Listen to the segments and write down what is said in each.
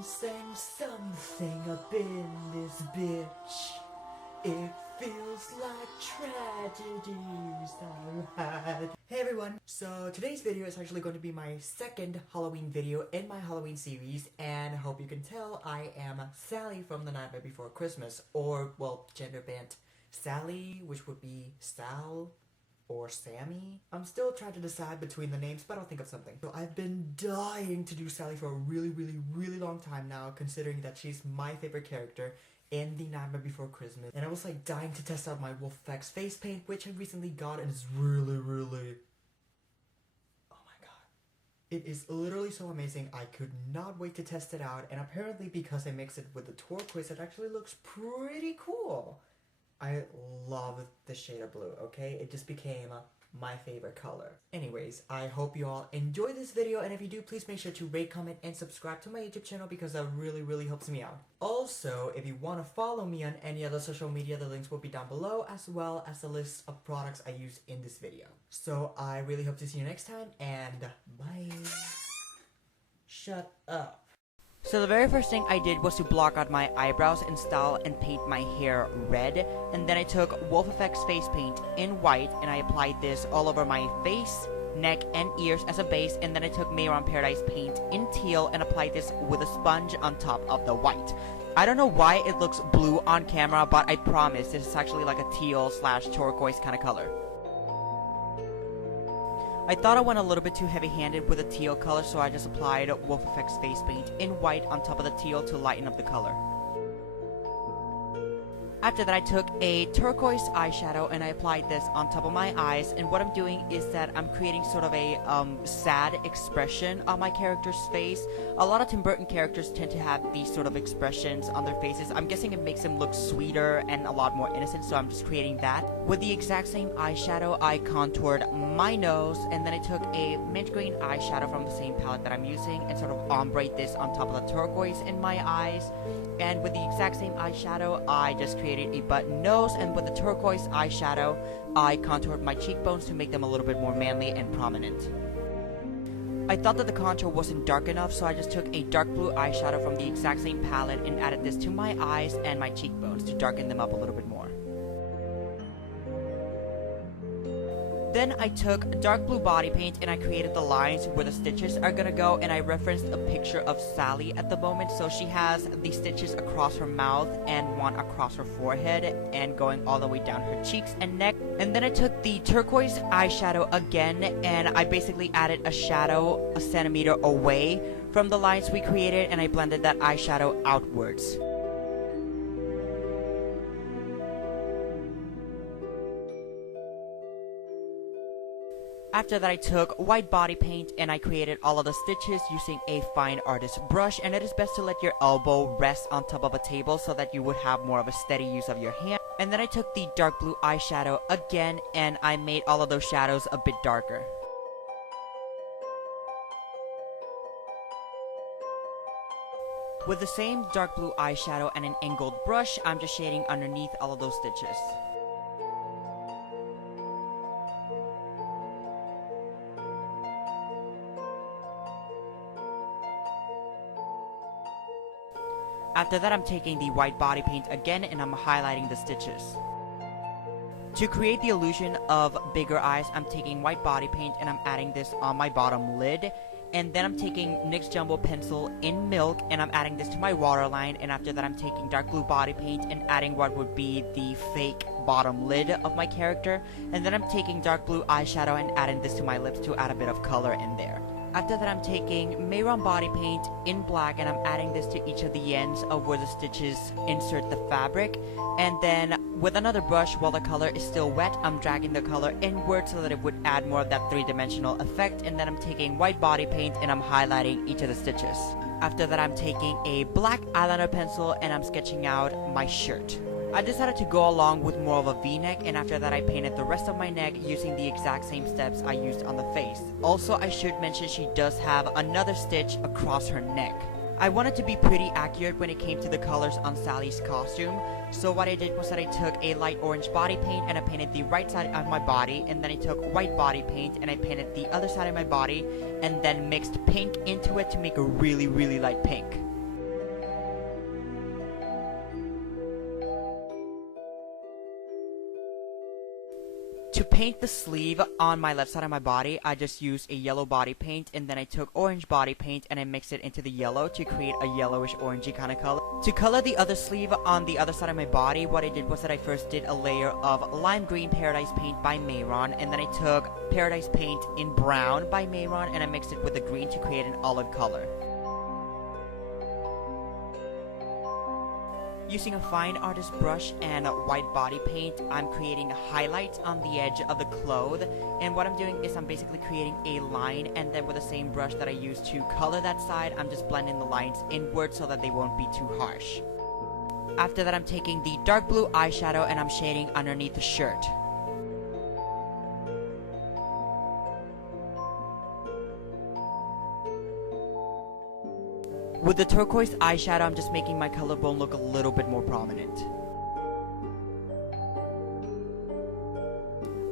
Something up in this bitch. It feels like tragedies I've had. Hey everyone! So today's video is actually going to be my second Halloween video in my Halloween series, and I hope you can tell I am Sally from The Nightmare Before Christmas, or, well, genderbend Sally, which would be Sal or Sammy. I'm still trying to decide between the names, but I'll think of something. So I've been dying to do Sally for a really long time now, considering that she's my favorite character in The Nightmare Before Christmas. And I was like dying to test out my Wolfe FX face paint, which I recently got, and it's really, oh my god. It is literally so amazing. I could not wait to test it out, and apparently because I mixed it with the turquoise, it actually looks pretty cool. I love the shade of blue, okay? It just became my favorite color. Anyways, I hope you all enjoy this video, and if you do, please make sure to rate, comment, and subscribe to my YouTube channel because that really helps me out. Also, if you want to follow me on any other social media, the links will be down below, as well as the list of products I use in this video. So I really hope to see you next time, and bye. Shut up. So the very first thing I did was to block out my eyebrows and style and paint my hair red, and then I took Wolfe FX face paint in white and I applied this all over my face, neck, and ears as a base, and then I took Mehron Paradise Paint in teal and applied this with a sponge on top of the white. I don't know why it looks blue on camera, but I promise this is actually like a teal / turquoise kind of color. I thought I went a little bit too heavy-handed with the teal color, so I just applied Wolfe FX face paint in white on top of the teal to lighten up the color. After that, I took a turquoise eyeshadow and I applied this on top of my eyes, and what I'm doing is that I'm creating sort of a sad expression on my character's face. A lot of Tim Burton characters tend to have these sort of expressions on their faces. I'm guessing it makes them look sweeter and a lot more innocent, so I'm just creating that. With the exact same eyeshadow, I contoured my nose, and then I took a mint green eyeshadow from the same palette that I'm using and sort of ombre this on top of the turquoise in my eyes. And with the exact same eyeshadow, I just created a button nose, and with the turquoise eyeshadow, I contoured my cheekbones to make them a little bit more manly and prominent. I thought that the contour wasn't dark enough, so I just took a dark blue eyeshadow from the exact same palette and added this to my eyes and my cheekbones to darken them up a little bit more. Then I took dark blue body paint and I created the lines where the stitches are gonna go, and I referenced a picture of Sally at the moment, so she has the stitches across her mouth and one across her forehead and going all the way down her cheeks and neck. And then I took the turquoise eyeshadow again and I basically added a shadow a centimeter away from the lines we created, and I blended that eyeshadow outwards. After that, I took white body paint and I created all of the stitches using a fine artist brush, and it is best to let your elbow rest on top of a table so that you would have more of a steady use of your hand. And then I took the dark blue eyeshadow again and I made all of those shadows a bit darker. With the same dark blue eyeshadow and an angled brush, I'm just shading underneath all of those stitches. After that, I'm taking the white body paint again and I'm highlighting the stitches. To create the illusion of bigger eyes, I'm taking white body paint and I'm adding this on my bottom lid. And then I'm taking NYX Jumbo Pencil in Milk and I'm adding this to my waterline. And after that, I'm taking dark blue body paint and adding what would be the fake bottom lid of my character. And then I'm taking dark blue eyeshadow and adding this to my lips to add a bit of color in there. After that, I'm taking Mehron body paint in black and I'm adding this to each of the ends of where the stitches insert the fabric. And then with another brush, while the color is still wet, I'm dragging the color inward so that it would add more of that three-dimensional effect. And then I'm taking white body paint and I'm highlighting each of the stitches. After that, I'm taking a black eyeliner pencil and I'm sketching out my shirt. I decided to go along with more of a V-neck, and after that I painted the rest of my neck using the exact same steps I used on the face. Also, I should mention she does have another stitch across her neck. I wanted to be pretty accurate when it came to the colors on Sally's costume, so what I did was that I took a light orange body paint and I painted the right side of my body, and then I took white body paint and I painted the other side of my body, and then mixed pink into it to make a really light pink. To paint the sleeve on my left side of my body, I just used a yellow body paint, and then I took orange body paint and I mixed it into the yellow to create a yellowish orangey kind of color. To color the other sleeve on the other side of my body, what I did was that I first did a layer of lime green Paradise Paint by Mehron, and then I took Paradise Paint in brown by Mehron and I mixed it with the green to create an olive color. Using a fine artist brush and a white body paint, I'm creating highlights on the edge of the cloth, and what I'm doing is I'm basically creating a line, and then with the same brush that I used to color that side, I'm just blending the lines inward so that they won't be too harsh. After that, I'm taking the dark blue eyeshadow and I'm shading underneath the shirt. With the turquoise eyeshadow, I'm just making my collarbone look a little bit more prominent.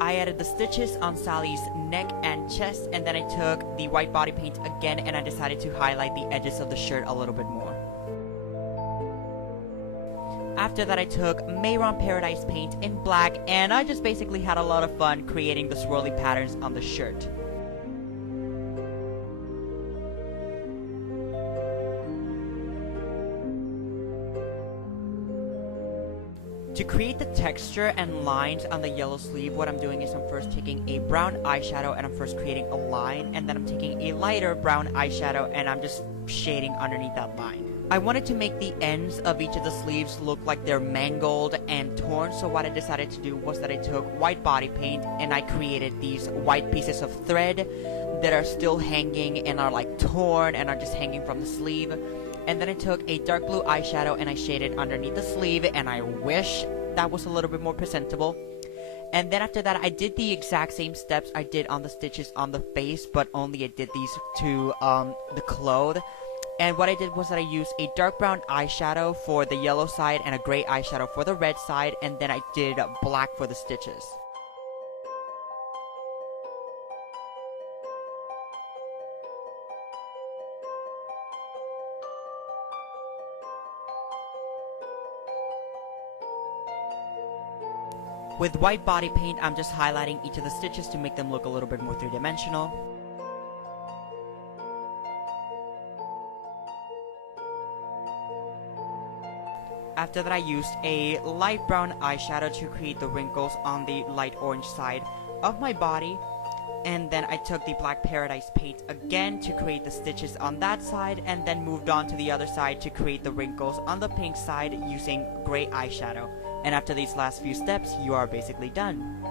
I added the stitches on Sally's neck and chest, and then I took the white body paint again and I decided to highlight the edges of the shirt a little bit more. After that, I took Mehron Paradise Paint in black, and I just basically had a lot of fun creating the swirly patterns on the shirt. To create the texture and lines on the yellow sleeve, what I'm doing is I'm first taking a brown eyeshadow and I'm first creating a line, and then I'm taking a lighter brown eyeshadow and I'm just shading underneath that line. I wanted to make the ends of each of the sleeves look like they're mangled and torn, so what I decided to do was that I took white body paint and I created these white pieces of thread that are still hanging and are like torn and are just hanging from the sleeve. And then I took a dark blue eyeshadow and I shaded underneath the sleeve, and I wish that was a little bit more presentable. And then after that, I did the exact same steps I did on the stitches on the face, but only I did these to the cloth. And what I did was that I used a dark brown eyeshadow for the yellow side and a gray eyeshadow for the red side, and then I did black for the stitches. With white body paint, I'm just highlighting each of the stitches to make them look a little bit more three-dimensional. After that, I used a light brown eyeshadow to create the wrinkles on the light orange side of my body. And then I took the black Paradise Paint again to create the stitches on that side, and then moved on to the other side to create the wrinkles on the pink side using gray eyeshadow. And after these last few steps, you are basically done.